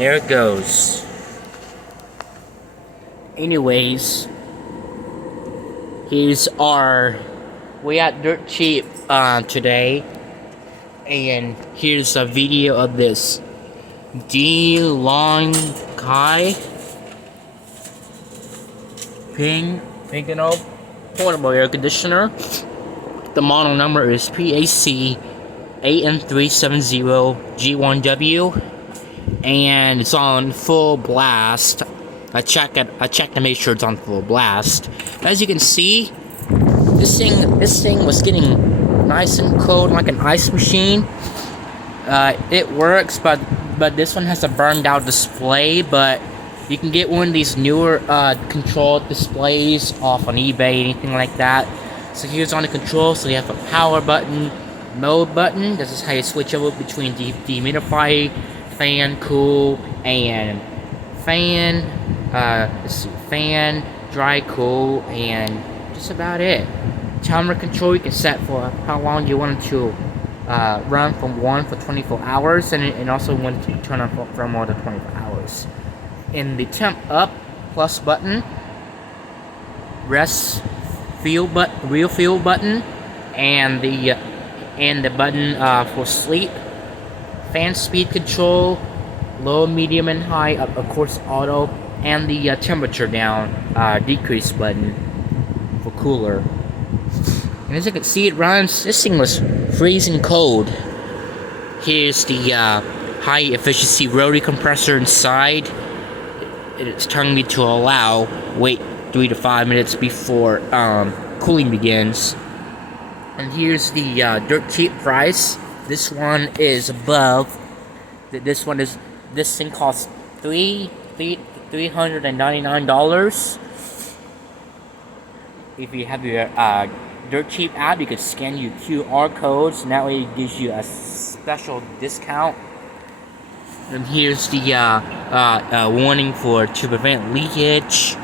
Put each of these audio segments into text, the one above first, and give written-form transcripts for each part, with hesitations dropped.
there it goes. Anyways, we at Dirt Cheap today, and here's a video of this D-Long Kai Ping portable air conditioner. The model number is PAC AN370G1W, and it's on full blast. I checked to make sure it's on full blast. As you can see, this thing was getting nice and cold like an ice machine. It works, but this one has a burned out display. But you can get one of these newer controlled displays off on eBay, anything like that. So here's on the control. So you have a power button, mode button. This is how you switch over between dehumidifier, fan, cool, and fan. Let's see, fan, dry, cool, and just about it. Timer control, you can set for how long you want it to run from 1 for 24 hours, and also want to turn on for more than 24 hours. In the temp up plus button, real fuel button, and the button for sleep, fan speed control, low, medium, and high, of course auto, and the temperature down decrease button for cooler. And as you can see, it runs. This thing was freezing cold. Here's the high efficiency rotary compressor inside. It's telling me to wait 3 to 5 minutes before cooling begins. And here's the Dirt Cheap price. This one is above. This thing costs $399. If you have your Dirt Cheap app, you can scan your QR codes, and that way it gives you a special discount. And here's the warning to prevent leakage.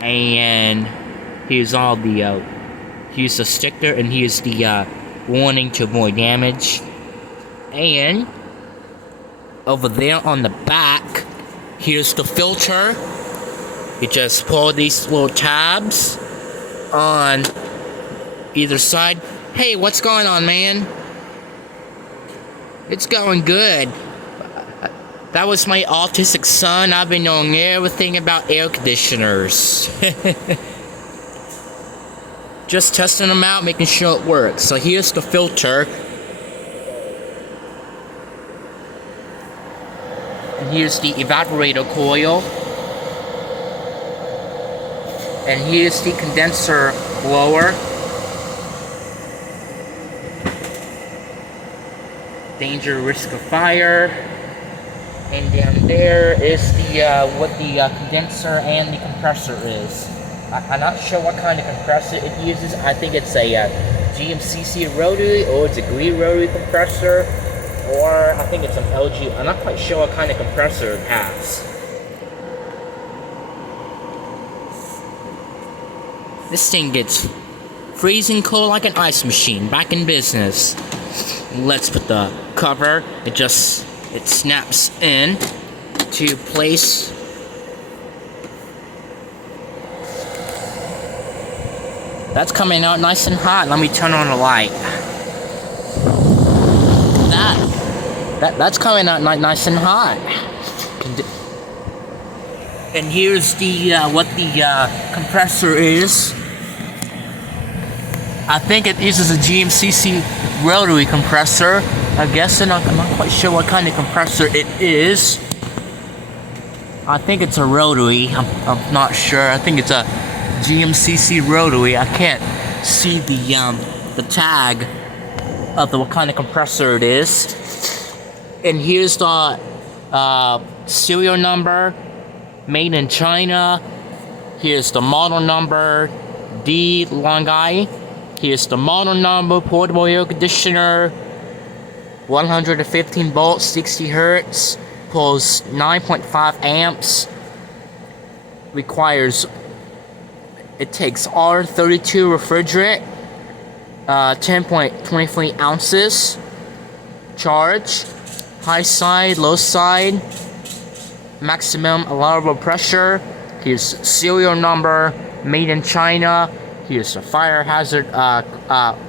And here's all the here's the sticker, and here's the warning to avoid damage. And over there on the back, here's the filter. You just pull these little tabs on either side. Hey, what's going on, man? It's going good. That was my autistic son. I've been knowing everything about air conditioners. Just testing them out, making sure it works. So here's the filter. And here's the evaporator coil. And here's the condenser blower. Danger, risk of fire. And down there is what the condenser and the compressor is. I'm not sure what kind of compressor it uses. I think it's a GMCC rotary, or it's a Gree rotary compressor, or I think it's an LG. I'm not quite sure what kind of compressor it has. This thing gets freezing cold like an ice machine. Back in business. Let's put the cover. It snaps in to place. That's coming out nice and hot. Let me turn on the light. That's coming out nice and hot. And here's the what the compressor is. I think it uses a GMCC rotary compressor. I'm not quite sure what kind of compressor it is. I think it's a rotary. I'm not sure. I think it's a GMCC rotary. I can't see the tag of what kind of compressor it is. And here's the serial number, made in China. Here's the model number, D-Long Kai. Here's the model number, portable air conditioner, 115 volts, 60 hertz, pulls 9.5 amps, it takes R32 refrigerant, 10.23 ounces charge, high side, low side, maximum allowable pressure. Here's serial number, made in China. Here's a fire hazard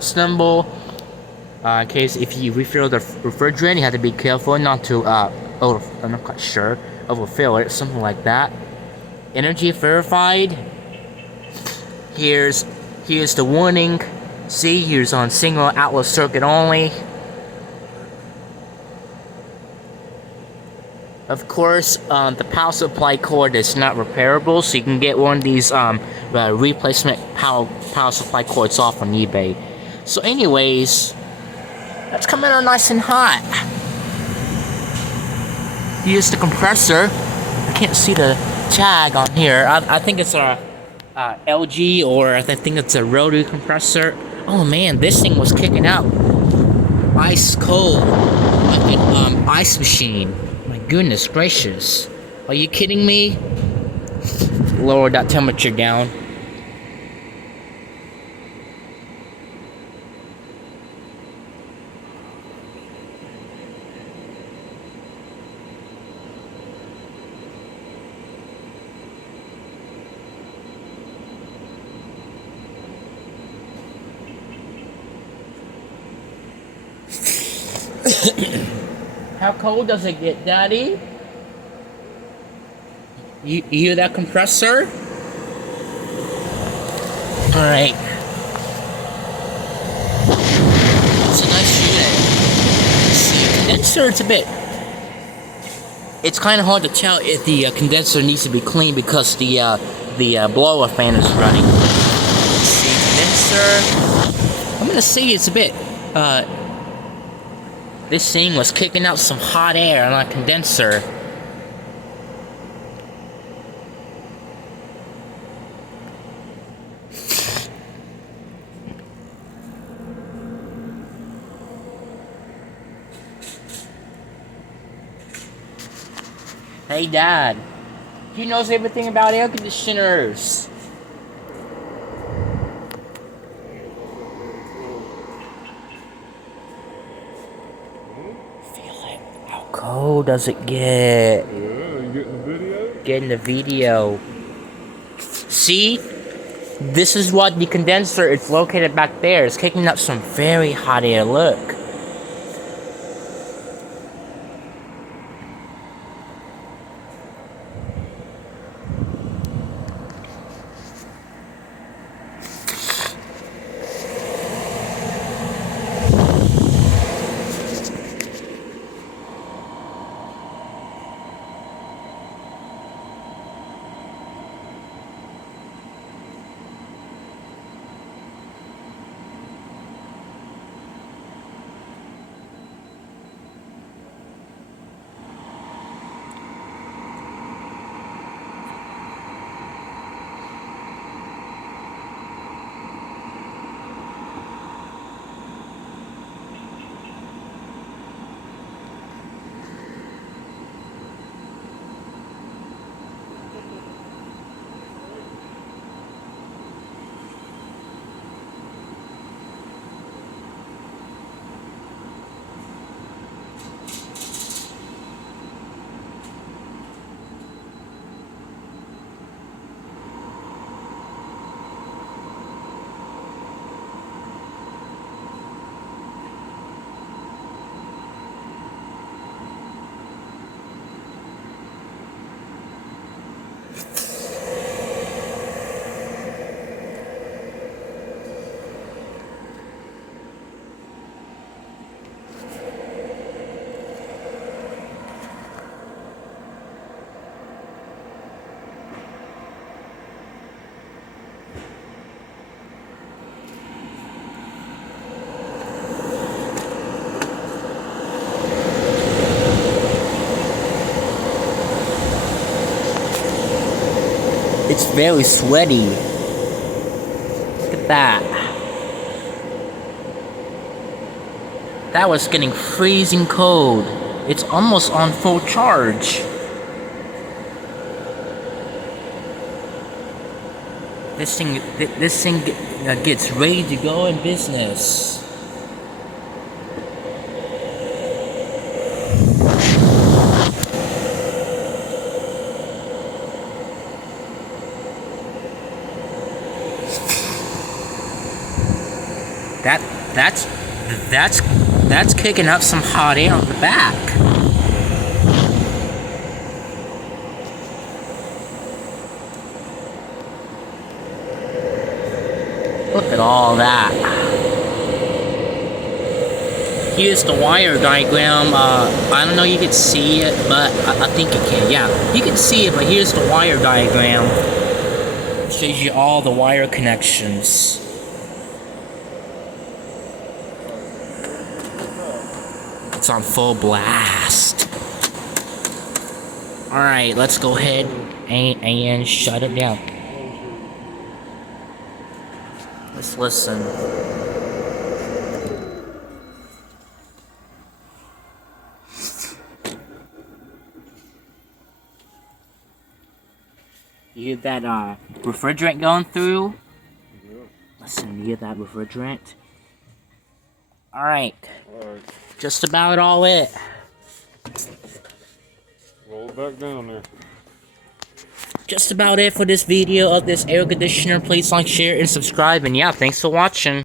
symbol. In case if you refill the refrigerant, you have to be careful not to I'm not quite sure, overfill it, something like that. Energy verified. Here's the warning. See, here's on single outlet circuit only. Of course, the power supply cord is not repairable, so you can get one of these replacement power supply cords off on eBay. So anyways, that's coming out nice and hot. Here's the compressor. I can't see the tag on here. I think it's a LG, or I think it's a rotary compressor. Oh man, this thing was kicking out ice cold, like an ice machine. My goodness gracious, are you kidding me? Lower that temperature down. How cold does it get, Daddy? You hear that compressor? Alright. It's a nice unit. See, condenser, it's kind of hard to tell if the condenser needs to be cleaned because the blower fan is running. See, condenser. I'm gonna say it's a bit, this thing was kicking out some hot air on a condenser. Hey Dad, he knows everything about air conditioners. How cold does it get? Yeah, you getting the video? Getting the video. See? This is what the condenser is located back there. It's kicking up some very hot air. Look. It's very sweaty. Look at that. That was getting freezing cold. It's almost on full charge. This thing gets ready to go in business. That's kicking up some hot air on the back. Look at all that. Here's the wire diagram. I don't know if you can see it, but I think you can. Yeah, you can see it, but here's the wire diagram. It shows you all the wire connections. It's on full blast. Alright, let's go ahead and shut it down. Let's listen. You hear that refrigerant going through? Yeah. Listen, you hear that refrigerant? Alright. Alright. Just about all it. Roll it back down there. Just about it for this video of this air conditioner. Please like, share, and subscribe. And yeah, thanks for watching.